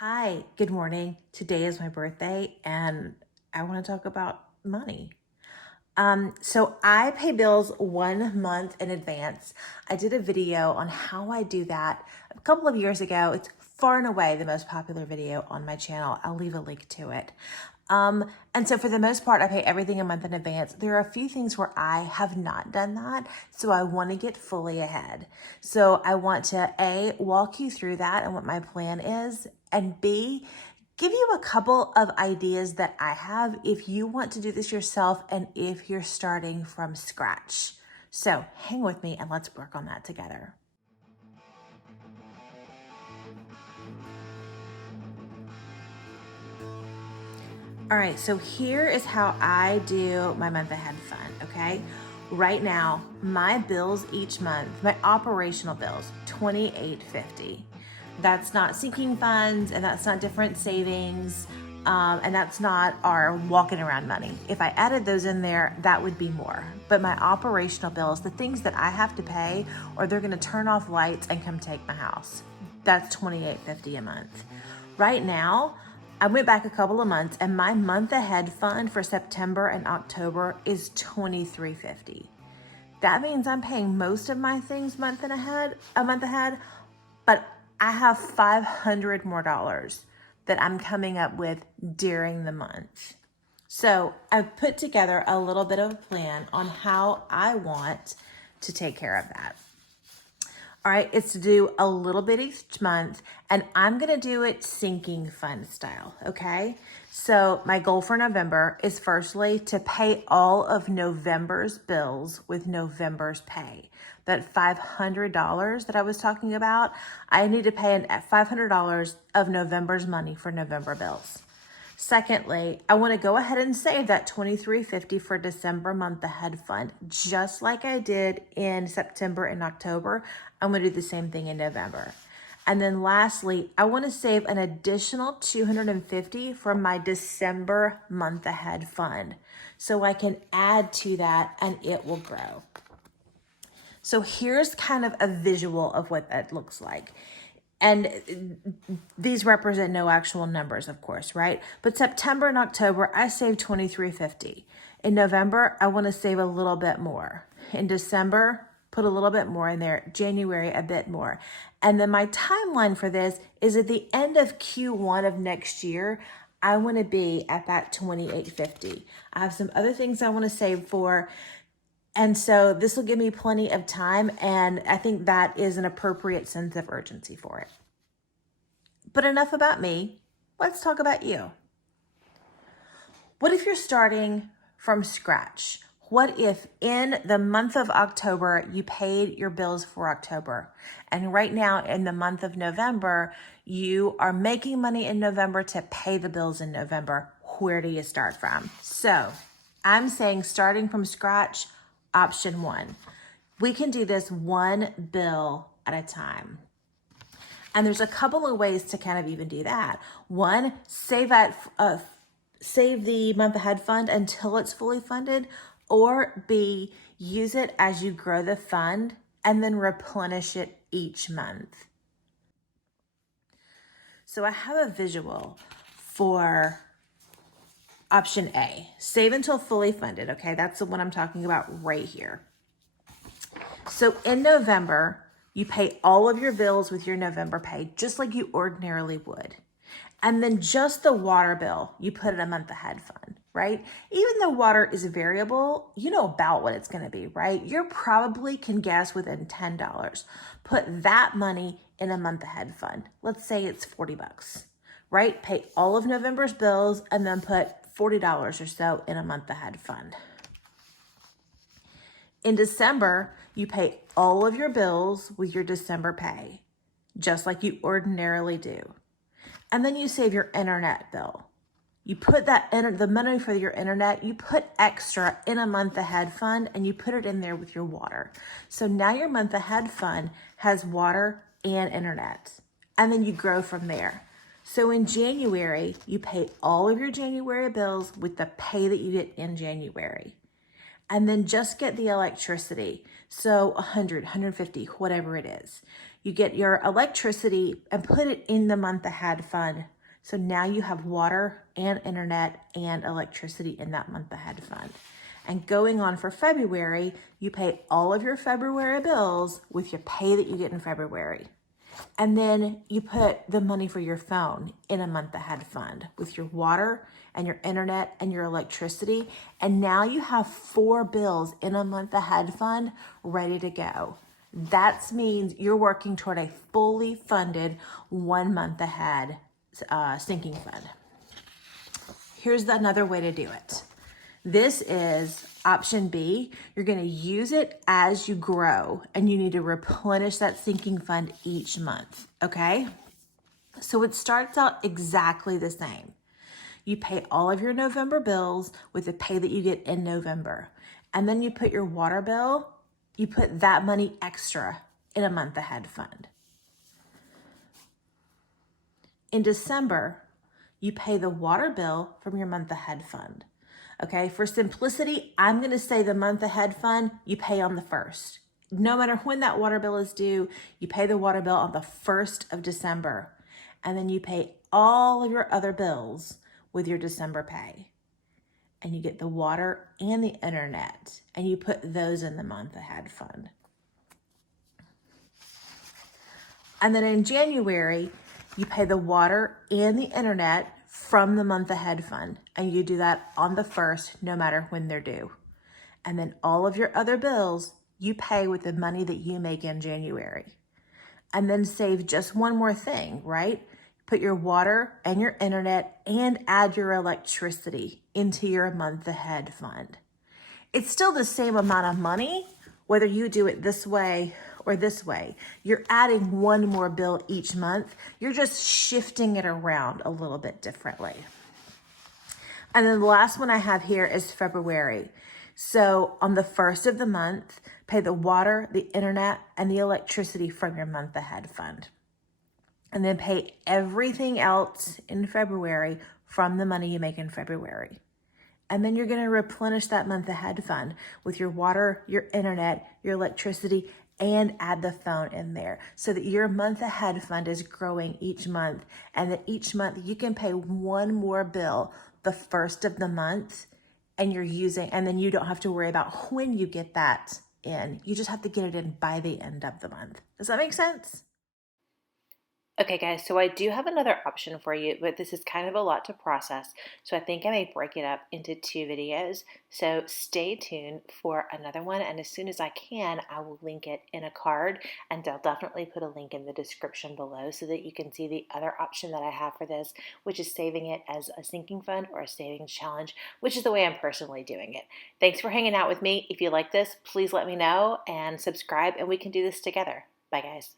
Hi, good morning. Today is my birthday and I want to talk about money. So I pay bills 1 month in advance. I did a video on how I do that a couple of years ago. It's far and away the most popular video on my channel. I'll leave a link to it. And so for the most part, I pay everything a month in advance. There are a few things where I have not done that, so I want to get fully ahead. So I want to A, walk you through that and what my plan is, and B, give you a couple of ideas that I have if you want to do this yourself and if you're starting from scratch. So hang with me and let's work on that together. All right, so here is how I do my month ahead fund, okay? Right now, my bills each month, my operational bills, $28.50. That's not sinking funds, and that's not different savings, and that's not our walking around money. If I added those in there, that would be more. But my operational bills, the things that I have to pay, or they're gonna turn off lights and come take my house, that's $28.50 a month. Right now, I went back a couple of months and my month ahead fund for September and October is $23.50. That means I'm paying most of my things a month ahead, but I have $500 more that I'm coming up with during the month. So I've put together a little bit of a plan on how I want to take care of that. All right, it's to do a little bit each month, and I'm gonna do it sinking fund style, okay? So my goal for November is firstly to pay all of November's bills with November's pay. That $500 that I was talking about, I need to pay $500 of November's money for November bills. Secondly, I want to go ahead and save that $23.50 for December month ahead fund, just like I did in September and October. I'm going to do the same thing in November. And then lastly, I want to save an additional $250 for my December month ahead fund, so I can add to that and it will grow. So here's kind of a visual of what that looks like. And these represent no actual numbers, of course, right? But September and October, I saved $23.50. In November, I want to save a little bit more. In December, put a little bit more in there. January, a bit more. And then my timeline for this is at the end of Q1 of next year, I want to be at that $28.50. I have some other things I want to save for. And so this will give me plenty of time, and I think that is an appropriate sense of urgency for it. But enough about me. Let's talk about you. What if you're starting from scratch? What if in the month of October, you paid your bills for October? And right now in the month of November, you are making money in November to pay the bills in November. Where do you start from? So I'm saying starting from scratch, option one. We can do this one bill at a time. And there's a couple of ways to kind of even do that. One, save the month ahead fund until it's fully funded, or B, use it as you grow the fund and then replenish it each month. So I have a visual for option A, save until fully funded. Okay, that's the one I'm talking about right here. So in November, you pay all of your bills with your November pay, just like you ordinarily would. And then just the water bill, you put in a month ahead fund, right? Even though water is variable, you know about what it's gonna be, right? You probably can guess within $10. Put that money in a month ahead fund. Let's say it's $40, right? Pay all of November's bills and then put $40 or so in a month ahead fund. In December, you pay all of your bills with your December pay, just like you ordinarily do. And then you save your internet bill. You put the money for your internet, you put extra in a month ahead fund and you put it in there with your water. So now your month ahead fund has water and internet. And then you grow from there. So in January, you pay all of your January bills with the pay that you get in January. and then just get the electricity. So 100, 150, whatever it is. You get your electricity and put it in the month ahead fund. So now you have water and internet and electricity in that month ahead fund. And going on for February, you pay all of your February bills with your pay that you get in February. And then you put the money for your phone in a month ahead fund with your water and your internet and your electricity. And now you have 4 bills in a month ahead fund ready to go. That means you're working toward a fully funded 1 month ahead sinking fund. Here's another way to do it. This is option B. You're going to use it as you grow, and you need to replenish that sinking fund each month, okay? So it starts out exactly the same. You pay all of your November bills with the pay that you get in November. And then you put your water bill, you put that money extra in a month ahead fund. In December, you pay the water bill from your month ahead fund. Okay, for simplicity, I'm going to say the month ahead fund, you pay on the 1st. No matter when that water bill is due, you pay the water bill on the 1st of December. And then you pay all of your other bills with your December pay. And you get the water and the internet, and you put those in the month ahead fund. And then in January, you pay the water and the internet from the month ahead fund, and you do that on the 1st, no matter when they're due. And then all of your other bills you pay with the money that you make in January. And then save just one more thing, right? Put your water and your internet and add your electricity into your month ahead fund. It's still the same amount of money, whether you do it this way or this way. You're adding one more bill each month. You're just shifting it around a little bit differently. And then the last one I have here is February. So on the 1st of the month, pay the water, the internet, and the electricity from your month ahead fund. And then pay everything else in February from the money you make in February. And then you're going to replenish that month ahead fund with your water, your internet, your electricity, and add the phone in there so that your month ahead fund is growing each month, and that each month you can pay one more bill the 1st of the month, and then you don't have to worry about when you get that in. You just have to get it in by the end of the month. Does that make sense? Okay, guys, so I do have another option for you, but this is kind of a lot to process. So I think I may break it up into 2 videos. So stay tuned for another one. And as soon as I can, I will link it in a card, and I'll definitely put a link in the description below so that you can see the other option that I have for this, which is saving it as a sinking fund or a savings challenge, which is the way I'm personally doing it. Thanks for hanging out with me. If you like this, please let me know and subscribe, and we can do this together. Bye, guys.